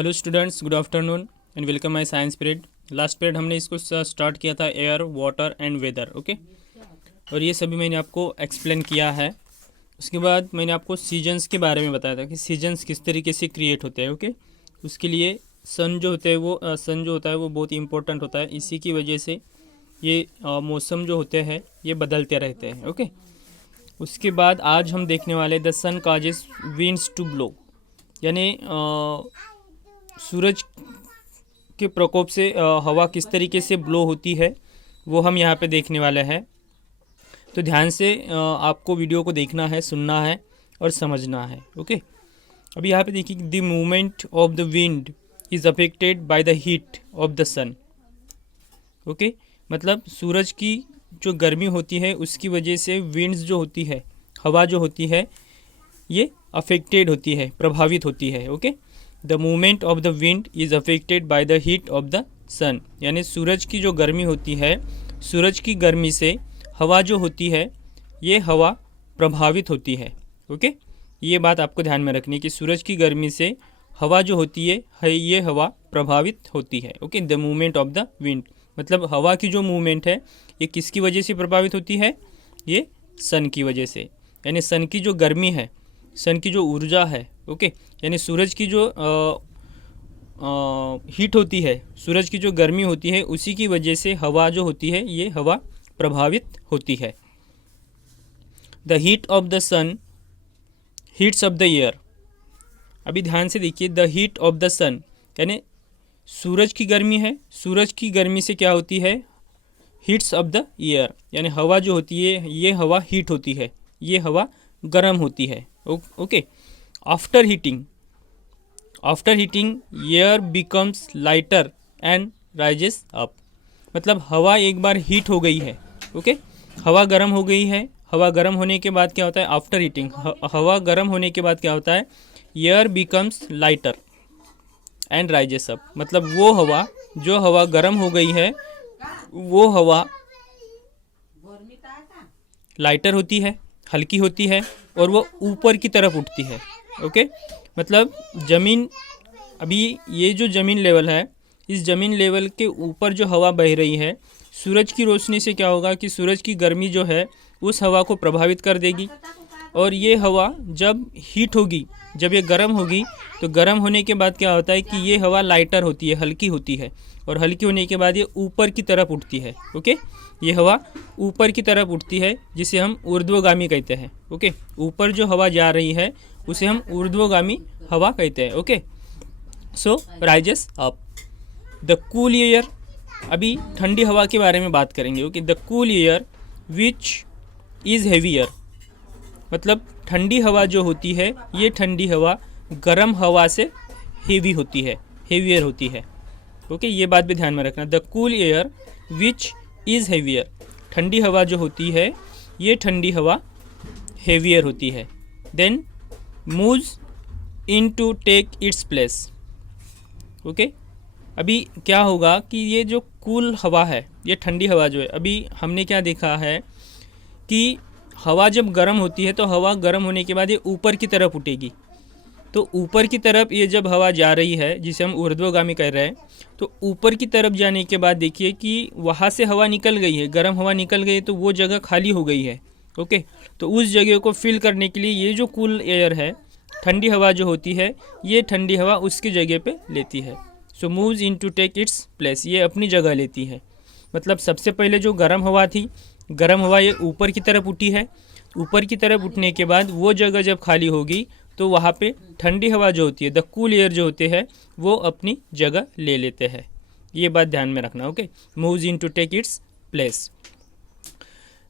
Hello students, good afternoon and welcome my science period. Last period हमने इसको start किया था air, water and weather. Okay, और ये सभी मैंने आपको एक्सप्लेन किया है। उसके बाद मैंने आपको सीजन्स के बारे में बताया था कि सीजन्स किस तरीके से क्रिएट होते हैं। ओके, उसके लिए सन जो होता है वो बहुत इंपॉर्टेंट होता है। इसी की वजह से ये मौसम जो होते हैं ये बदलते रहते हैं। ओके, उसके बाद आज हम देखने वाले the sun causes winds to blow, यानी सूरज के प्रकोप से हवा किस तरीके से ब्लो होती है वो हम यहाँ पे देखने वाले हैं। तो ध्यान से आपको वीडियो को देखना है, सुनना है और समझना है। ओके, अभी यहाँ पे देखिए, the movement of the wind is affected by the heat of the sun. Okay, मतलब सूरज की जो गर्मी होती है उसकी वजह से विंड्स जो होती है, हवा जो होती है, ये अफेक्टेड होती है, प्रभावित होती है। Okay, the movement of the wind is affected by the heat of the sun, यानी सूरज की जो गर्मी होती है, सूरज की गर्मी से हवा जो होती है ये हवा प्रभावित होती है। ओके, ये बात आपको ध्यान में रखनी है कि सूरज की गर्मी से हवा जो होती है ये हवा प्रभावित होती है। Okay, the movement of the wind, मतलब हवा की जो मूवमेंट है ये किसकी वजह से प्रभावित होती है? ये सन की वजह से, यानी सन की जो गर्मी है, सन की जो ऊर्जा है। ओके, यानी सूरज की जो हीट होती है, सूरज की जो गर्मी होती है, उसी की वजह से हवा जो होती है ये हवा प्रभावित होती है। The heat of the sun heats of the air. अभी ध्यान से देखिए, the heat of the sun यानी सूरज की गर्मी है, सूरज की गर्मी से क्या होती है? हीट्स ऑफ द एयर, यानी हवा जो होती है ये हवा हीट होती है, ये हवा गर्म होती है। Okay, after heating air becomes lighter and rises up, मतलब हवा एक बार हीट हो गई है। ओके, हवा गर्म हो गई है, हवा गर्म होने के बाद क्या होता है? आफ्टर हीटिंग, हवा गर्म होने के बाद क्या होता है? Air becomes lighter and rises up, मतलब वो हवा, जो हवा गर्म हो गई है वो हवा लाइटर होती है, हल्की होती है और वो ऊपर की तरफ उठती है। ओके, मतलब ज़मीन, अभी ये जो ज़मीन लेवल है, इस ज़मीन लेवल के ऊपर जो हवा बह रही है, सूरज की रोशनी से क्या होगा कि सूरज की गर्मी जो है उस हवा को प्रभावित कर देगी, और ये हवा जब हीट होगी, जब ये गर्म होगी, तो गर्म होने के बाद क्या होता है कि ये हवा लाइटर होती है, हल्की होती है, और हल्की होने के बाद ये ऊपर की तरफ उठती है। ओके, ये हवा ऊपर की तरफ उठती है जिसे हम ऊर्ध्वगामी कहते हैं। ओके, ऊपर जो हवा जा रही है उसे हम ऊर्ध्वगामी हवा कहते हैं। Okay, so rises up. The cool air, अभी ठंडी हवा के बारे में बात करेंगे। Okay, the cool air which is heavier, मतलब ठंडी हवा जो होती है ये ठंडी हवा गर्म हवा से हेवी होती है, हेवियर होती है। ओके, ये बात भी ध्यान में रखना। The cool air which is heavier, ठंडी हवा जो होती है ये ठंडी हवा हेवियर होती है। Then moves in to take its place. Okay, अभी क्या होगा कि ये जो कूल हवा है, ये ठंडी हवा जो है, अभी हमने क्या देखा है कि हवा जब गर्म होती है तो हवा गर्म होने के बाद ये ऊपर की तरफ उठेगी, तो ऊपर की तरफ ये जब हवा जा रही है जिसे हम ऊर्ध्वगामी कह रहे हैं, तो ऊपर की तरफ जाने के बाद देखिए कि वहाँ से हवा निकल गई है, गर्म हवा निकल गई, तो वो जगह खाली हो गई है। ओके, तो उस जगह को फिल करने के लिए ये जो कूल एयर है, ठंडी हवा जो होती है, ये ठंडी हवा उसकी जगह पे लेती है। So moves in to take its place, ये अपनी जगह लेती है। मतलब सबसे पहले जो गर्म हवा थी, गर्म हवा ये ऊपर की तरफ उठी है, ऊपर की तरफ उठने के बाद वो जगह जब खाली होगी तो वहाँ पे ठंडी हवा जो होती है, द कूल एयर जो होते हैं, वो अपनी जगह ले लेते हैं। ये बात ध्यान में रखना। Okay, moves in to take its place.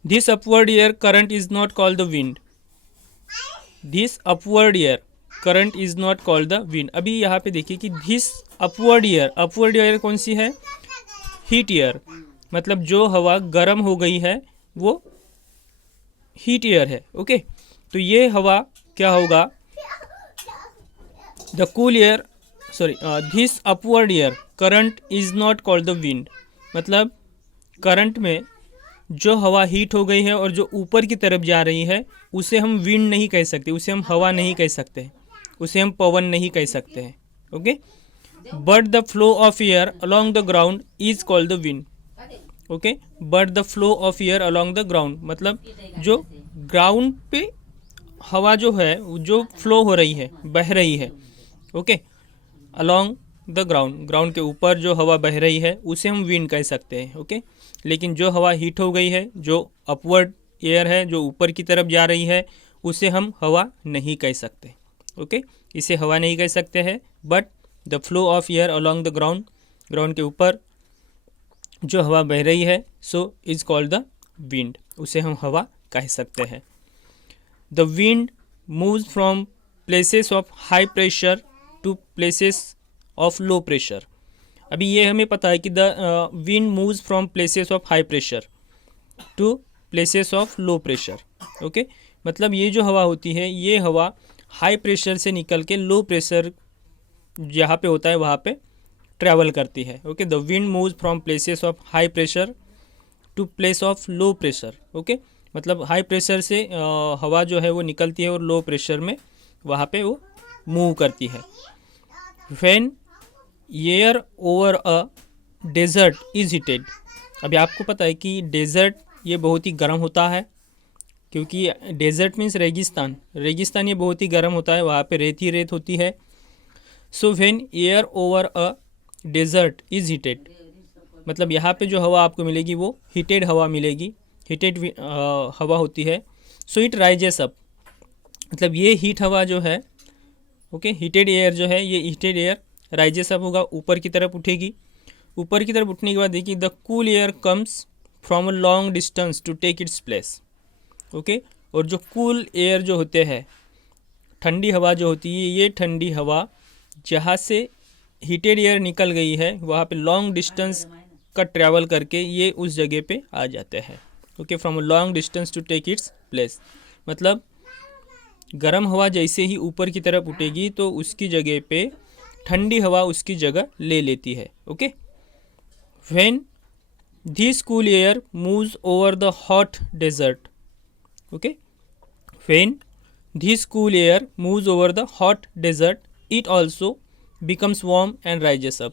This upward air current is not called the wind, this upward air current is not called the wind. अभी यहाँ पे देखिए कि दिस अपवर्ड एयर कौन सी है? हीट एयर, मतलब जो हवा गर्म हो गई है वो हीट एयर है। ओके, तो ये हवा क्या होगा? The cool air, this upward air current is not called the wind, मतलब करंट में जो हवा हीट हो गई है और जो ऊपर की तरफ जा रही है उसे हम विंड नहीं कह सकते, उसे हम हवा नहीं कह सकते, उसे हम पवन नहीं कह सकते हैं। Okay, but the flow of air along the ground is called the wind. Okay, but the flow of air along the ground मतलब जो ग्राउंड पे हवा जो है जो फ्लो हो रही है, बह रही है, okay, along the ground, ground के ऊपर जो हवा बह रही है उसे हम विंड कह सकते हैं। ओके, लेकिन जो हवा हीट हो गई है, जो अपवर्ड एयर है, जो ऊपर की तरफ जा रही है, उसे हम हवा नहीं कह सकते। ओके, इसे हवा नहीं कह सकते हैं। But the flow of air along the ground, ground के ऊपर जो हवा बह रही है, so is called the wind, उसे हम हवा कह सकते हैं। The wind moves from places of high pressure to places of low pressure. अभी ये हमें पता है कि the wind moves from places of high pressure to places of low pressure. Okay, मतलब ये जो हवा होती है, ये हवा हाई प्रेशर से निकल के लो प्रेशर जहाँ पे होता है वहाँ पे ट्रैवल करती है। Okay, the wind moves from places of high pressure to place of low pressure. Okay, मतलब हाई प्रेशर से हवा जो है वो निकलती है और लो प्रेशर में वहाँ पे वो मूव करती है। When air over a desert is heated. अभी आपको पता है कि डेजर्ट ये बहुत ही गर्म होता है, क्योंकि डेजर्ट मीन्स रेगिस्तान, रेगिस्तान ये बहुत ही गर्म होता है, वहाँ पे रेत ही रेत होती है। So when air over a desert is heated, मतलब यहाँ पे जो हवा आपको मिलेगी वो हीटेड हवा मिलेगी, हीटेड हवा होती है। सो इट राइजेस अप, मतलब ये हीट हवा जो है, ओके, हीटेड एयर जो है, ये हीटेड एयर राइजेस अप होगा, ऊपर की तरफ उठेगी। ऊपर की तरफ उठने के बाद देखिए the cool air comes from a long distance to take its place. Okay, और जो कूल एयर जो होते हैं, ठंडी हवा जो होती है, ये ठंडी हवा जहाँ से हीटेड एयर निकल गई है वहाँ पे लॉन्ग डिस्टेंस का ट्रैवल करके ये उस जगह पे आ जाते हैं। Okay, from a long distance to take its place, मतलब गर्म हवा जैसे ही ऊपर की तरफ उठेगी तो उसकी जगह पे ठंडी हवा उसकी जगह ले लेती है। Okay, when this cool air moves over the hot desert. Okay, when this cool air moves over the hot desert it also becomes warm and rises up.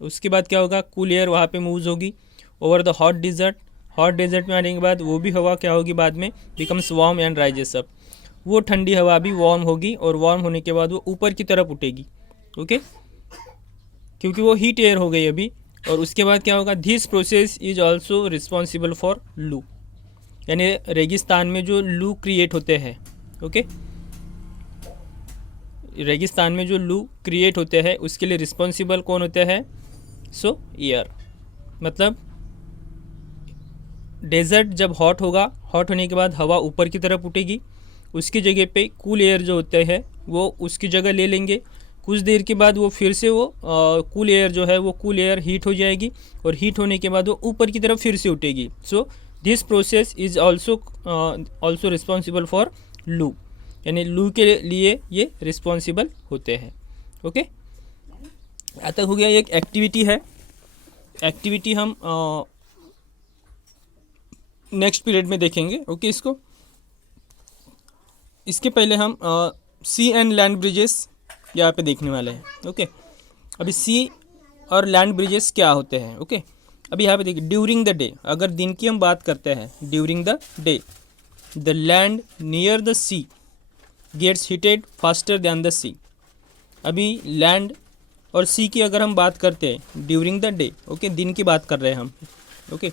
उसके बाद क्या होगा, कूल एयर वहाँ पे मूव्स होगी over the hot desert, hot desert में आने के बाद वो भी हवा क्या होगी बाद में, becomes warm and rises up, वो ठंडी हवा भी वार्म होगी और वार्म होने के बाद वो ऊपर की तरफ उठेगी। ओके, क्योंकि वो हीट एयर हो गई अभी। और उसके बाद क्या होगा, this process is also responsible for लू, यानी रेगिस्तान में जो लू क्रिएट होते हैं। ओके, रेगिस्तान में जो लू क्रिएट होते हैं उसके लिए रिस्पॉन्सिबल कौन होते हैं, सो एयर। मतलब डेजर्ट जब हॉट होगा, हॉट होने के बाद हवा ऊपर की तरफ उठेगी, उसकी जगह पे कूल एयर जो होते हैं वो उसकी जगह ले लेंगे। कुछ देर के बाद वो फिर से वो कूल एयर जो है वो कूल एयर हीट हो जाएगी और हीट होने के बाद वो ऊपर की तरफ फिर से उठेगी। So this process is also responsible for लू, यानी लू के लिए ये रिस्पॉन्सिबल होते हैं। ओके, यहाँ तक हो गया। एक एक्टिविटी है, एक्टिविटी हम नेक्स्ट पीरियड में देखेंगे। ओके, इसके पहले हम सी एंड लैंड ब्रिजेस यहाँ पे देखने वाले हैं। ओके, अभी सी और लैंड ब्रिजेस क्या होते हैं। ओके, अभी यहाँ पे देखिए, ड्यूरिंग द डे, अगर दिन की हम बात करते हैं, during the day the land near the sea gets heated faster than the sea. अभी लैंड और सी की अगर हम बात करते हैं ड्यूरिंग द डे, ओके, दिन की बात कर रहे हैं हम। ओके,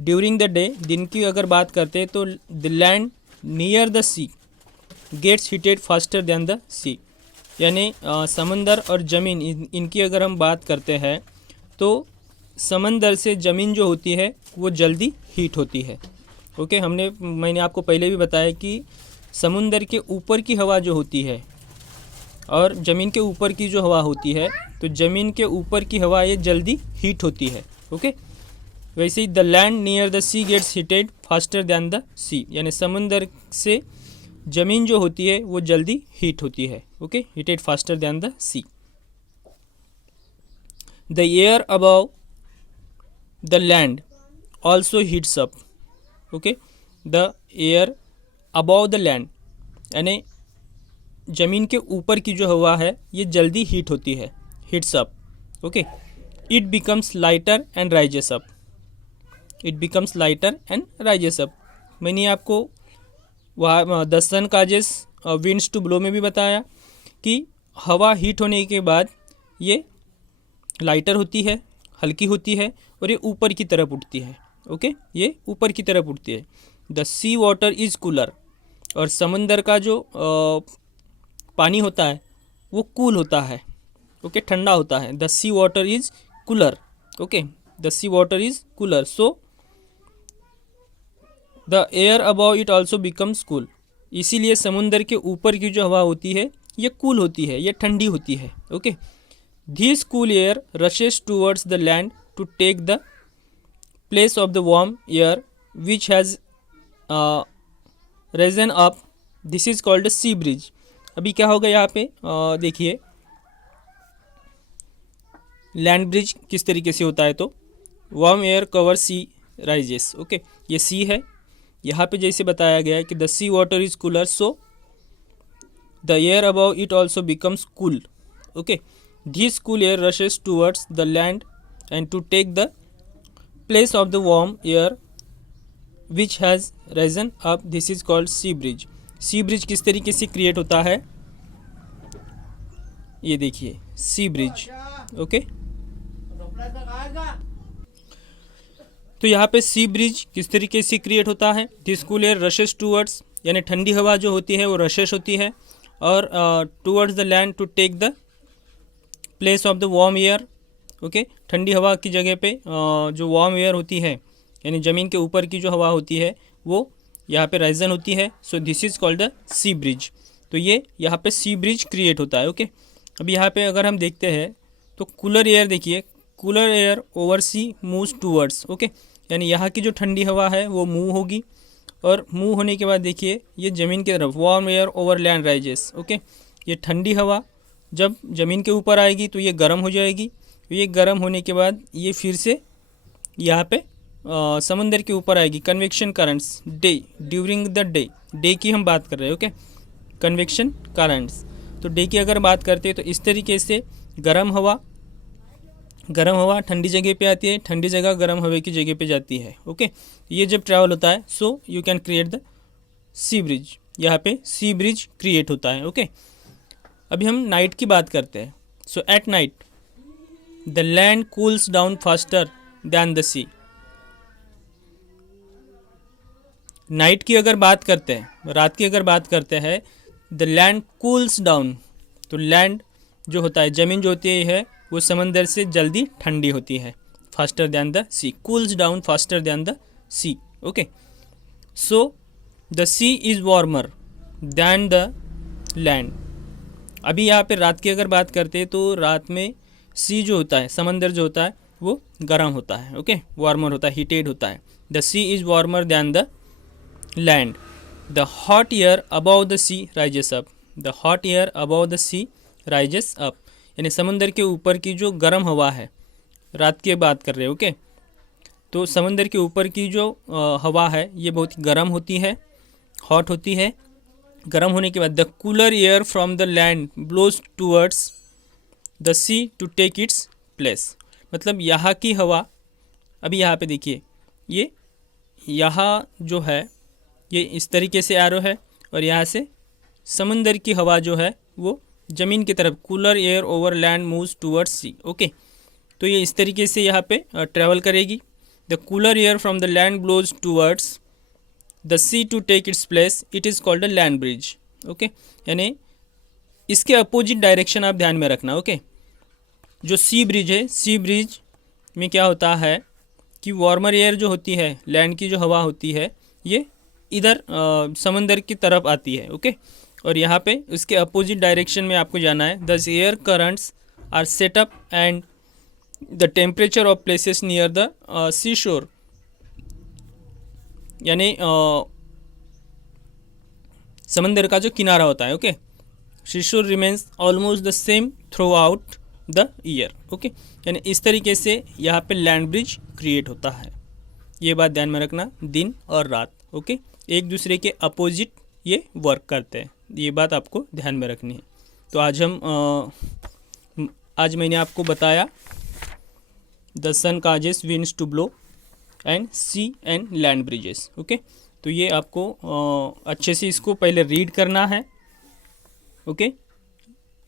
ड्यूरिंग द डे, दिन की अगर बात करते हैं तो the land near the sea gets heated faster than the sea, यानी समंदर और ज़मीन इनकी अगर हम बात करते हैं तो समंदर से ज़मीन जो होती है वो जल्दी हीट होती है। ओके, मैंने आपको पहले भी बताया कि समुंदर के ऊपर की हवा जो होती है और ज़मीन के ऊपर की जो हवा होती है, तो ज़मीन के ऊपर की हवा ये जल्दी हीट होती है। ओके, वैसे ही the land near the sea gets heated faster than the sea, यानी समुंदर से ज़मीन जो होती है वो जल्दी हीट होती है। Okay, heated faster than the sea. The air above the land also heats up. Okay, the air above the land, यानी ज़मीन के ऊपर की जो हवा है ये जल्दी हीट होती है, heats up. Okay, it becomes lighter and rises up, it becomes lighter and rises up. मैंने आपको वहाँ the sun causes winds to blow में भी बताया कि हवा हीट होने के बाद ये लाइटर होती है, हल्की होती है और ये ऊपर की तरफ उठती है। ओके, ये ऊपर की तरफ उठती है। The sea water is cooler, और समंदर का जो पानी होता है वो कूल होता है। ओके, ठंडा होता है। The sea water is cooler. Okay, the sea water is cooler, so the air above it also becomes cool. इसीलिए समुंदर के ऊपर की जो हवा होती है ये कूल होती है, ये ठंडी होती है। Okay, this cool air rushes towards the land to take the place of the warm air which has risen up, this is called sea breeze. अभी क्या होगा यहाँ पे देखिए, लैंड ब्रिज किस तरीके से होता है, तो वार्म एयर कवर सी राइजेस। ओके, ये सी है, यहाँ पे जैसे बताया गया है कि the sea water is cooler, so the air above it also becomes cool. Okay, this cool air rushes towards the land and to take the place of the warm air which has risen up, this is called sea breeze. Sea breeze किस तरीके से create होता है, ये देखिए सी bridge. Okay, तो यहाँ पे सी ब्रिज किस तरीके से क्रिएट होता है, this cool air rushes towards, यानी ठंडी हवा जो होती है वो रशेस होती है, और towards the land to take the place of the warm air. Okay, ठंडी हवा की जगह पे जो वार्म एयर होती है, यानी ज़मीन के ऊपर की जो हवा होती है वो यहाँ पे राइजन होती है। So this is called the sea breeze. तो ये यहाँ पे सी ब्रिज क्रिएट होता है। ओके, अब यहाँ पे अगर हम देखते हैं तो कूलर एयर देखिए, कूलर एयर ओवर सी मूव्स टूवर्ड्स। ओके, यानी यहाँ की जो ठंडी हवा है वो मूव होगी, और मूव होने के बाद देखिए ये ज़मीन की तरफ warm air over land rises. Okay, ये ठंडी हवा जब ज़मीन के ऊपर आएगी तो ये गर्म हो जाएगी, तो ये गर्म होने के बाद ये फिर से यहाँ पे समंदर के ऊपर आएगी। Convection currents day, during the day, day की हम बात कर रहे हैं। ओके, कन्वेक्शन करंट्स, तो डे की अगर बात करते हैं तो इस तरीके से गर्म हवा ठंडी जगह पे आती है, ठंडी जगह गर्म हवा की जगह पे जाती है। ओके, ये जब ट्रैवल होता है so you can create the sea breeze, यहाँ पे सी ब्रिज क्रिएट होता है। ओके, अभी हम नाइट की बात करते हैं। So at night the land cools down faster than the sea. Night की अगर बात करते हैं, रात की अगर बात करते हैं, द लैंड कूल्स डाउन, तो लैंड जो होता है, ज़मीन जो होती है वो समंदर से जल्दी ठंडी होती है। Faster than the sea, cools down faster than the sea. Okay, so the sea is warmer than the land. अभी यहाँ पे रात की अगर बात करते हैं तो रात में सी जो होता है, समंदर जो होता है वो गर्म होता है। ओके, वार्मर होता है, हीटेड होता है। The sea is warmer than the land. The hot air above the sea rises up, the hot air above the sea rises up, यानी समंदर के ऊपर की जो गर्म हवा है, रात की बात कर रहे हैं। ओके, तो समंदर के ऊपर की जो हवा है ये बहुत गर्म होती है, हॉट होती है। गर्म होने के बाद the cooler air from the land blows towards the sea to take its place. मतलब यहाँ की हवा, अभी यहाँ पे देखिए ये यहाँ जो है ये इस तरीके से एरो है, और यहाँ से समंदर की हवा जो है वो ज़मीन की तरफ, cooler air over land moves towards sea. Okay, तो ये इस तरीके से यहाँ पे ट्रैवल करेगी। The cooler air from the land blows towards the sea to take its place, it is called a land breeze. Okay, यानी इसके अपोजिट डायरेक्शन आप ध्यान में रखना। ओके, जो सी ब्रिज है, सी ब्रिज में क्या होता है कि वार्मर एयर जो होती है, लैंड की जो हवा होती है, ये इधर समंदर की तरफ आती है। ओके, और यहाँ पे उसके अपोजिट डायरेक्शन में आपको जाना है। The air currents are set up and the temperature of places near the sea shore, यानी समंदर का जो किनारा होता है। ओके, सी शोर remains almost the same through out the year. Okay, यानी इस तरीके से यहाँ पे लैंड ब्रिज क्रिएट होता है। ये बात ध्यान में रखना, दिन और रात। ओके, एक दूसरे के अपोजिट ये वर्क करते हैं, ये बात आपको ध्यान में रखनी है। तो आज हम आज मैंने आपको बताया the sun causes winds to blow and sea and land breezes. Okay, तो ये आपको अच्छे से इसको पहले रीड करना है। ओके,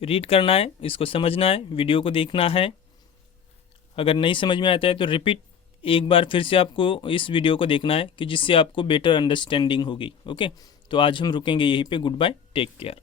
रीड करना है, इसको समझना है, वीडियो को देखना है। अगर नहीं समझ में आता है तो रिपीट एक बार फिर से आपको इस वीडियो को देखना है कि जिससे आपको बेटर अंडरस्टैंडिंग होगी। ओके, तो आज हम रुकेंगे यहीं पे। Goodbye, take care.